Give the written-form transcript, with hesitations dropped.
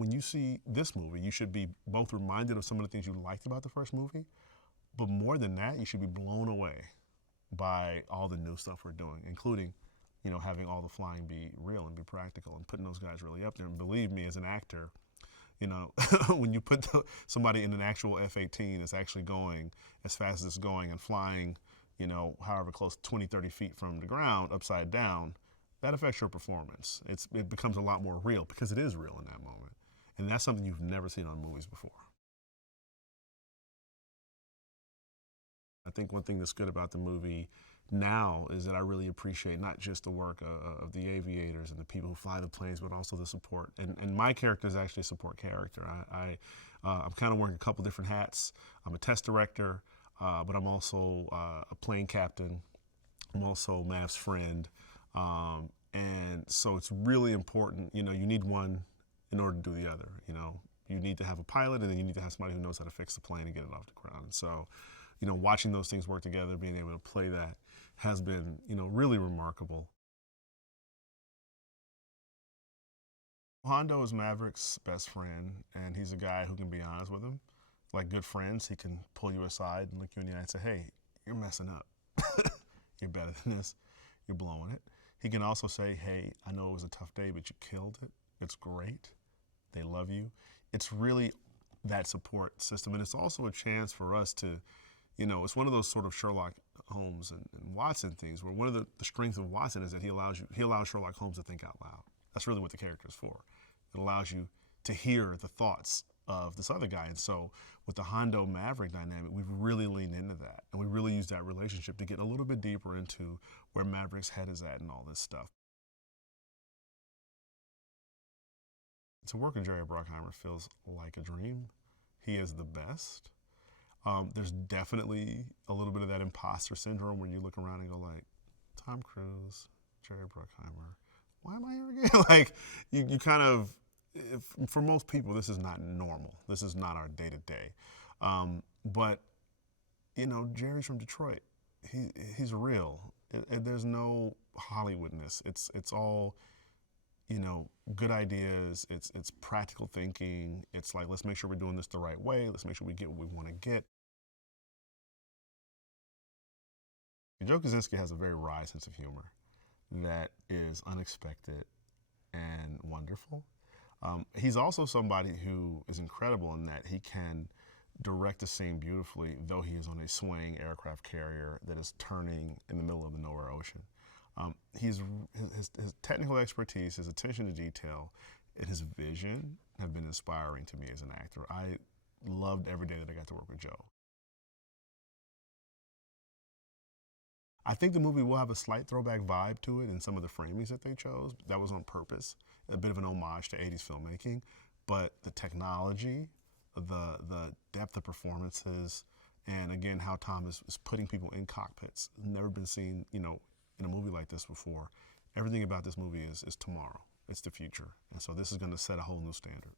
when you see this movie, you should be both reminded of some of the things you liked about the first movie, but more than that, you should be blown away by all the new stuff we're doing, including, you know, having all the flying be real and be practical and putting those guys really up there. And believe me, as an actor, you know, when you put somebody in an actual F-18 that's actually going as fast as it's going and flying, you know, however close, 20, 30 feet from the ground, upside down, that affects your performance. It becomes a lot more real because it is real in that moment. And that's something you've never seen on movies before. I think one thing that's good about the movie now is that I really appreciate not just the work of the aviators and the people who fly the planes, but also the support. And my character is actually a support character. I'm kind of wearing a couple different hats. I'm a test director, but I'm also a plane captain. I'm also Mav's friend. And so it's really important, you know, you need one in order to do the other, you know. You need to have a pilot, and then you need to have somebody who knows how to fix the plane and get it off the ground. And so, you know, watching those things work together, being able to play that has been, you know, really remarkable. Hondo is Maverick's best friend, and he's a guy who can be honest with him. Like good friends, he can pull you aside and look you in the eye and say, hey, you're messing up. You're better than this. You're blowing it. He can also say, hey, I know it was a tough day, but you killed it. It's great. They love you. It's really that support system. And it's also a chance for us to, you know, it's one of those sort of Sherlock Holmes and Watson things where one of the strengths of Watson is that he allows Sherlock Holmes to think out loud. That's really what the character is for. It allows you to hear the thoughts of this other guy. And so with the Hondo Maverick dynamic, we've really leaned into that. And we really used that relationship to get a little bit deeper into where Maverick's head is at and all this stuff. To work with Jerry Bruckheimer feels like a dream. He is the best. There's definitely a little bit of that imposter syndrome when you look around and go like, Tom Cruise, Jerry Bruckheimer, why am I here again? Like, you kind of, for most people, this is not normal. This is not our day-to-day. But, you know, Jerry's from Detroit. He's real. There's no Hollywoodness. It's all, you know, good ideas. It's practical thinking. It's like, let's make sure we're doing this the right way. Let's make sure we get what we want to get. Joe Kosinski has a very wry sense of humor that is unexpected and wonderful. He's also somebody who is incredible in that he can direct a scene beautifully, though he is on a swaying aircraft carrier that is turning in the middle of the nowhere ocean. His technical expertise, his attention to detail, and his vision have been inspiring to me as an actor. I loved every day that I got to work with Joe. I think the movie will have a slight throwback vibe to it in some of the framings that they chose. That was on purpose, a bit of an homage to 80s filmmaking. But the technology, the depth of performances, and again, how Tom is putting people in cockpits, never been seen, you know, in a movie like this before. Everything about this movie is tomorrow. It's the future. And so this is going to set a whole new standard.